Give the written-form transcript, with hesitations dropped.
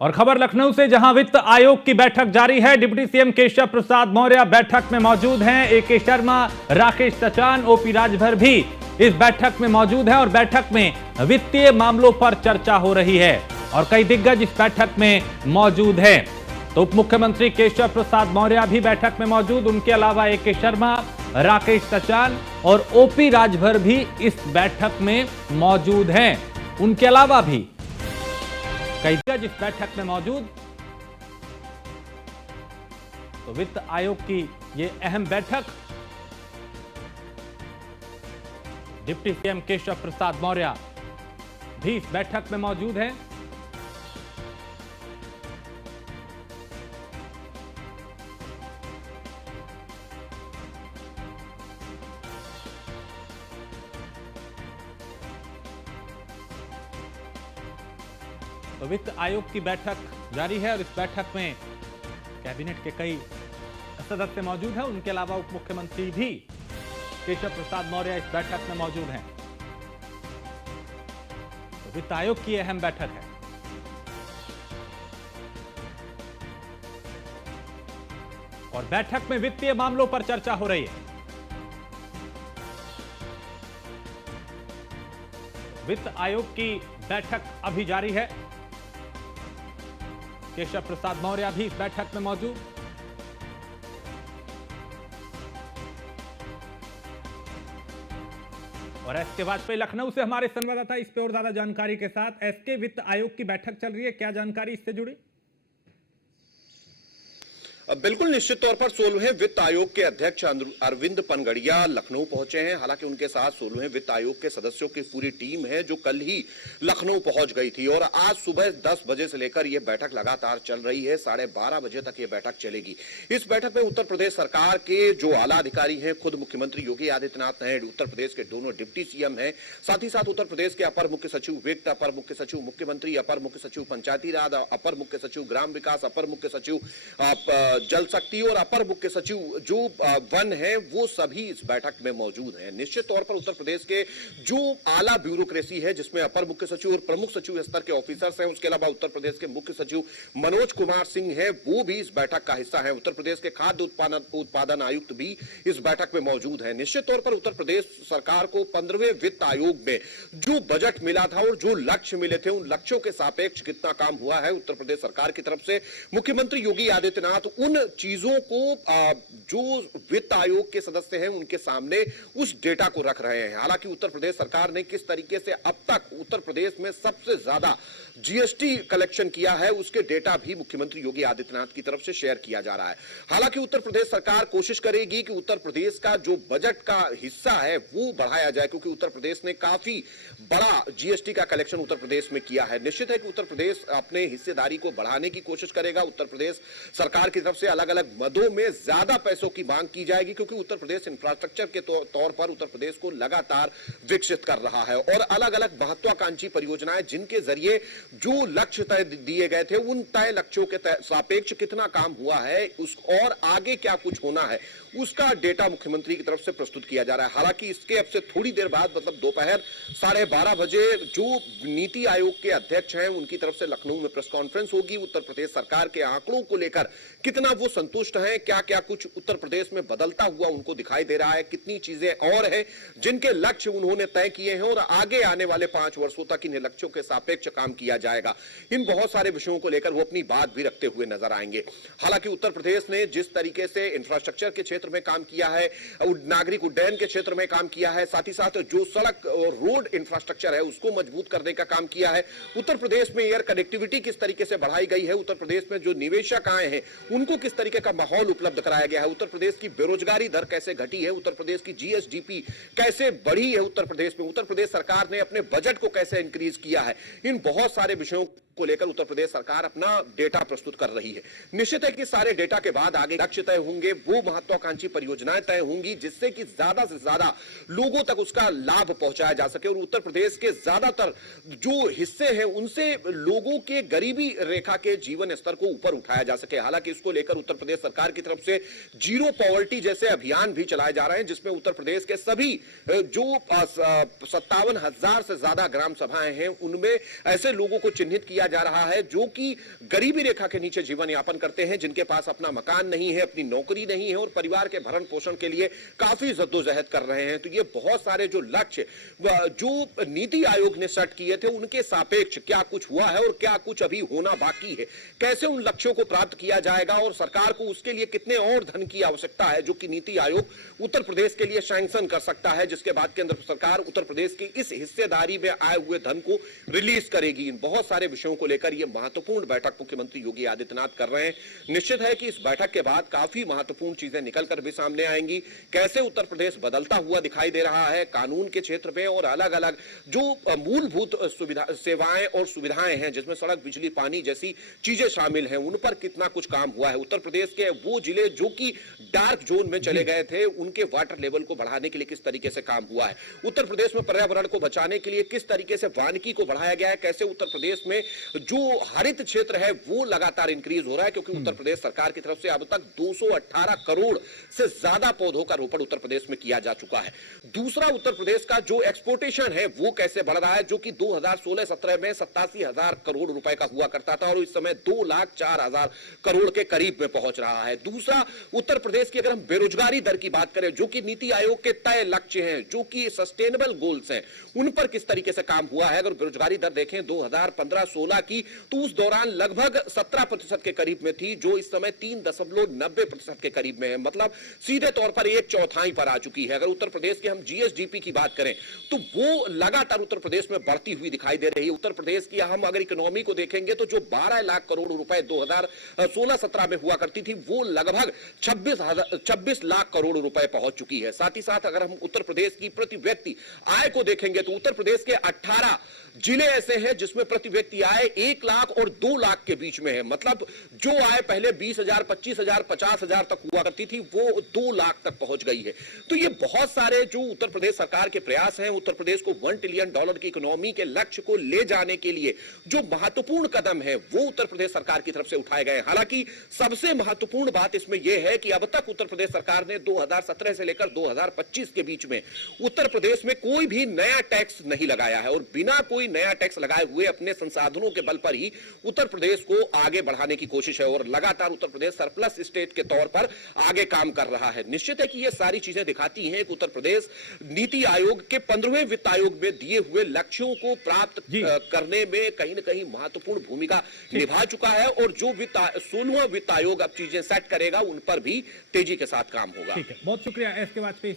और खबर लखनऊ से, जहां वित्त आयोग की बैठक जारी है। डिप्टी सीएम केशव प्रसाद मौर्य बैठक में मौजूद हैं। ए.के. शर्मा, राकेश सचान, ओपी राजभर भी इस बैठक में मौजूद हैं और बैठक में वित्तीय मामलों पर चर्चा हो रही है और कई दिग्गज इस बैठक में मौजूद हैं। तो उप मुख्यमंत्री केशव प्रसाद मौर्य भी बैठक में मौजूद। उनके अलावा ए.के. शर्मा, राकेश सचान और ओपी राजभर भी इस बैठक में मौजूद हैं। उनके अलावा भी कई दिग्गज इस बैठक में मौजूद। तो वित्त आयोग की यह अहम बैठक, डिप्टी सीएम केशव प्रसाद मौर्य भी इस बैठक में मौजूद हैं। तो वित्त आयोग की बैठक जारी है और इस बैठक में कैबिनेट के कई सदस्य मौजूद हैं। उनके अलावा उप मुख्यमंत्री भी केशव प्रसाद मौर्य इस बैठक में मौजूद हैं। तो वित्त आयोग की अहम बैठक है। और बैठक में वित्तीय मामलों पर चर्चा हो रही है। वित्त आयोग की बैठक अभी जारी है। केशव प्रसाद मौर्य भी इस बैठक में मौजूद। और एसके वाजपेयी लखनऊ से हमारे संवाददाता इस पे और ज्यादा जानकारी के साथ। एसके, वित्त आयोग की बैठक चल रही है, क्या जानकारी इससे जुड़ी? बिल्कुल निश्चित तौर पर 16वें वित्त आयोग के अध्यक्ष अरविंद पनगड़िया लखनऊ पहुंचे हैं। हालांकि उनके साथ 16वें वित्त आयोग के सदस्यों की पूरी टीम है जो कल ही लखनऊ पहुंच गई थी और आज सुबह 10 बजे से लेकर यह बैठक लगातार चल रही है। 12:30 बजे तक यह बैठक चलेगी। इस बैठक में उत्तर प्रदेश सरकार के जो आला अधिकारी हैं, खुद मुख्यमंत्री योगी आदित्यनाथ हैं, उत्तर प्रदेश के दोनों डिप्टी सीएम हैं, साथ ही साथ उत्तर प्रदेश के अपर मुख्य सचिव वित्त, अपर मुख्य सचिव मुख्यमंत्री, अपर मुख्य सचिव पंचायती राज, अपर मुख्य सचिव ग्राम विकास, अपर मुख्य सचिव जल शक्ति और अपर मुख्य सचिव जो वन है, वो सभी इस बैठक में मौजूद हैं। निश्चित तौर पर उत्तर प्रदेश के जो आला ब्यूरोक्रेसी है, जिसमें अपर मुख्य सचिव और प्रमुख सचिव स्तर के ऑफिसर्स हैं, उसके अलावा उत्तर प्रदेश के मुख्य सचिव मनोज कुमार सिंह है, वो भी इस बैठक का हिस्सा है। उत्तर प्रदेश के खाद्य उत्पादन आयुक्त भी इस बैठक में मौजूद है। निश्चित तौर पर उत्तर प्रदेश सरकार को 15वें वित्त आयोग में जो बजट मिला था और जो लक्ष्य मिले थे, उन लक्ष्यों के सापेक्ष कितना काम हुआ है उत्तर प्रदेश सरकार की तरफ से। मुख्यमंत्री योगी आदित्यनाथ उन चीजों को जो वित्त आयोग के सदस्य हैं उनके सामने उस डेटा को रख रहे हैं। हालांकि उत्तर प्रदेश सरकार ने किस तरीके से अब तक उत्तर प्रदेश में सबसे ज्यादा जीएसटी कलेक्शन किया है, उसके डेटा भी मुख्यमंत्री योगी आदित्यनाथ की तरफ से शेयर किया जा रहा है। हालांकि उत्तर प्रदेश सरकार कोशिश करेगी कि उत्तर प्रदेश का जो बजट का हिस्सा है वो बढ़ाया जाए, क्योंकि उत्तर प्रदेश ने काफी बड़ा जीएसटी का कलेक्शन उत्तर प्रदेश में किया है। निश्चित है कि उत्तर प्रदेश अपने हिस्सेदारी को बढ़ाने की कोशिश करेगा। उत्तर प्रदेश सरकार की तरफ से अलग अलग मदों में ज्यादा पैसों की मांग की जाएगी, क्योंकि उत्तर प्रदेश इंफ्रास्ट्रक्चर के तौर पर उत्तर प्रदेश को लगातार विकसित कर रहा है और अलग अलग महत्वाकांक्षी परियोजनाएं जिनके जरिए जो लक्ष्य तय दिए गए थे, उन तय लक्ष्यों के सापेक्ष कितना काम हुआ है उस और आगे क्या कुछ होना है, उसका डेटा मुख्यमंत्री की तरफ से प्रस्तुत किया जा रहा है। हालांकि इसके अब से थोड़ी देर बाद, मतलब दोपहर 12:30 बजे, जो नीति आयोग के अध्यक्ष हैं उनकी तरफ से लखनऊ में प्रेस कॉन्फ्रेंस होगी। उत्तर प्रदेश सरकार के आंकड़ों को लेकर कितना वो संतुष्ट हैं, क्या क्या कुछ उत्तर प्रदेश में बदलता हुआ उनको दिखाई दे रहा है, कितनी चीजें और हैं जिनके लक्ष्य उन्होंने तय किए हैं और आगे आने वाले 5 वर्षों तक इन लक्ष्यों के सापेक्ष काम किया जाएगा। इन बहुत सारे विषयों को लेकर वो अपनी बात भी रखते हुए नजर आएंगे। हालांकि उत्तर प्रदेश ने जिस तरीके से इंफ्रास्ट्रक्चर के क्षेत्र में काम किया है, नागरिक उड्डयन के क्षेत्र में काम किया है, साथ ही साथ जो सड़क और रोड इंफ्रास्ट्रक्चर है उसको मजबूत करने का काम किया है। उत्तर प्रदेश में एयर कनेक्टिविटी किस तरीके से बढ़ाई गई है, उत्तर प्रदेश में जो निवेशक आए हैं उनको किस तरीके का माहौल उपलब्ध कराया गया है, उत्तर प्रदेश की बेरोजगारी दर कैसे घटी है, उत्तर प्रदेश की जीएसडीपी कैसे बढ़ी है उत्तर प्रदेश में, उत्तर प्रदेश सरकार ने अपने बजट को कैसे इंक्रीज किया है, इन बहुत सारे विषयों को लेकर उत्तर प्रदेश सरकार अपना डेटा प्रस्तुत कर रही है। निश्चित है कि सारे डेटा के बाद आगे लक्ष्य तय होंगे, वो महत्वाकांक्षी परियोजनाएं तय होंगी जिससे कि ज्यादा से ज्यादा लोगों तक उसका लाभ पहुंचाया जा सके और उत्तर प्रदेश के ज्यादातर जो हिस्से हैं उनसे लोगों के गरीबी रेखा के जीवन स्तर को ऊपर उठाया जा सके। हालांकि इसको लेकर उत्तर प्रदेश सरकार की तरफ से जीरो पॉवर्टी जैसे अभियान भी चलाए जा रहे हैं, जिसमें उत्तर प्रदेश के सभी जो 57,000 से ज्यादा ग्राम सभाएं हैं उनमें ऐसे लोगों को चिन्हित किया जा रहा है जो कि गरीबी रेखा के नीचे जीवन यापन करते हैं, जिनके पास अपना मकान नहीं है, अपनी नौकरी नहीं है और परिवार के भरण पोषण के लिए काफी जद्दोजहद कर रहे हैं। तो ये बहुत सारे जो लक्ष्य जो नीति आयोग ने सेट किए थे उनके सापेक्ष क्या कुछ हुआ है और क्या कुछ अभी होना बाकी है, कैसे उन लक्ष्यों को प्राप्त किया जाएगा और सरकार को उसके लिए कितने और धन की आवश्यकता है जो कि नीति आयोग उत्तर प्रदेश के लिए सैंक्शन कर सकता है, जिसके बाद केंद्र सरकार उत्तर प्रदेश की इस हिस्सेदारी में आए हुए धन को रिलीज करेगी। इन बहुत सारे विषयों को लेकर यह महत्वपूर्ण बैठक मुख्यमंत्री योगी आदित्यनाथ कर रहे हैं। निश्चित है कि इस बैठक के बाद काफी महत्वपूर्ण चीजें निकलकर भी सामने आएंगी, कैसे उत्तर प्रदेश बदलता हुआ दिखाई दे रहा है कानून के क्षेत्र में और अलग अलग जो मूलभूत सेवाएं और सुविधाएं हैं जिसमें सड़क, बिजली, पानी जैसी चीजें शामिल हैं, उन पर कितना कुछ काम हुआ है। उत्तर प्रदेश के वो जिले जो कि डार्क जोन में चले गए थे उनके वाटर लेवल को बढ़ाने के लिए किस तरीके से काम हुआ है, उत्तर प्रदेश में पर्यावरण को बचाने के लिए किस तरीके से वानिकी को बढ़ाया गया है, कैसे उत्तर प्रदेश में जो हरित क्षेत्र है वो लगातार इंक्रीज हो रहा है, क्योंकि उत्तर प्रदेश सरकार की तरफ से अब तक 218 करोड़ से ज्यादा पौधों का रोपण उत्तर प्रदेश में किया जा चुका है। दूसरा, उत्तर प्रदेश का जो एक्सपोर्टेशन है वो कैसे बढ़ रहा है, जो कि 2016-17 में 87,000 करोड़ रुपए का हुआ करता था और इस समय 2,04,000 करोड़ के करीब में पहुंच रहा है। दूसरा, उत्तर प्रदेश की अगर हम बेरोजगारी दर की बात करें जो कि नीति आयोग के तय लक्ष्य हैं, जो कि सस्टेनेबल गोल्स हैं, उन पर किस तरीके से काम हुआ है। अगर बेरोजगारी दर देखें 2015-16 की तो उस दौरान लगभग 17% के करीब में थी, जो इस समय 3.90% के करीब में है, मतलब सीधे तौर पर 1/4 पर आ चुकी है। अगर उत्तर प्रदेश के हम जीएसडीपी की बात करें तो वो लगातार उत्तर प्रदेश में बढ़ती हुई दिखाई दे रही है। उत्तर प्रदेश की हम अगर इकोनॉमी को देखेंगे तो जो 12 लाख करोड़ रुपए 2016-17 में हुआ करती थी वो लगभग 26 लाख करोड़ रुपए पहुंच चुकी है। साथ ही साथ अगर हम उत्तर प्रदेश की प्रति व्यक्ति आय को देखेंगे तो उत्तर प्रदेश के 18 जिले ऐसे हैं जिसमें प्रति व्यक्ति आय 1 लाख और 2 लाख के बीच में है, मतलब जो आय पहले 20,000, 25,000, 50,000 तक हुआ करती थी वो 2 लाख तक पहुंच गई है। तो ये बहुत सारे जो उत्तर प्रदेश सरकार के प्रयास हैं, उत्तर प्रदेश को $1 ट्रिलियन की इकोनॉमी के लक्ष्य को ले जाने के लिए जो महत्वपूर्ण कदम है वो उत्तर प्रदेश सरकार की तरफ से उठाए गए। हालांकि सबसे महत्वपूर्ण बात इसमें यह है कि अब तक उत्तर प्रदेश सरकार ने 2017 से लेकर 2025 के बीच में उत्तर प्रदेश में कोई भी नया टैक्स नहीं लगाया है और बिना कोई नया टैक्स लगाए हुए अपने संसाधनों के बल पर ही उत्तर प्रदेश को आगे बढ़ाने की कोशिश है और लगातार उत्तर प्रदेश सरप्लस स्टेट के तौर पर आगे काम कर रहा है। निश्चित है कि ये सारी चीजें दिखाती हैं कि उत्तर प्रदेश नीति आयोग के 15वें वित्त आयोग में दिए हुए लक्ष्यों को प्राप्त करने में कहीं ना कहीं महत्वपूर्ण भूमिका निभा चुका है और जो 16वां वित्त आयोग अब चीजें सेट करेगा उन पर भी तेजी के साथ काम होगा। ठीक है, बहुत शुक्रिया एस के वाजपेयी।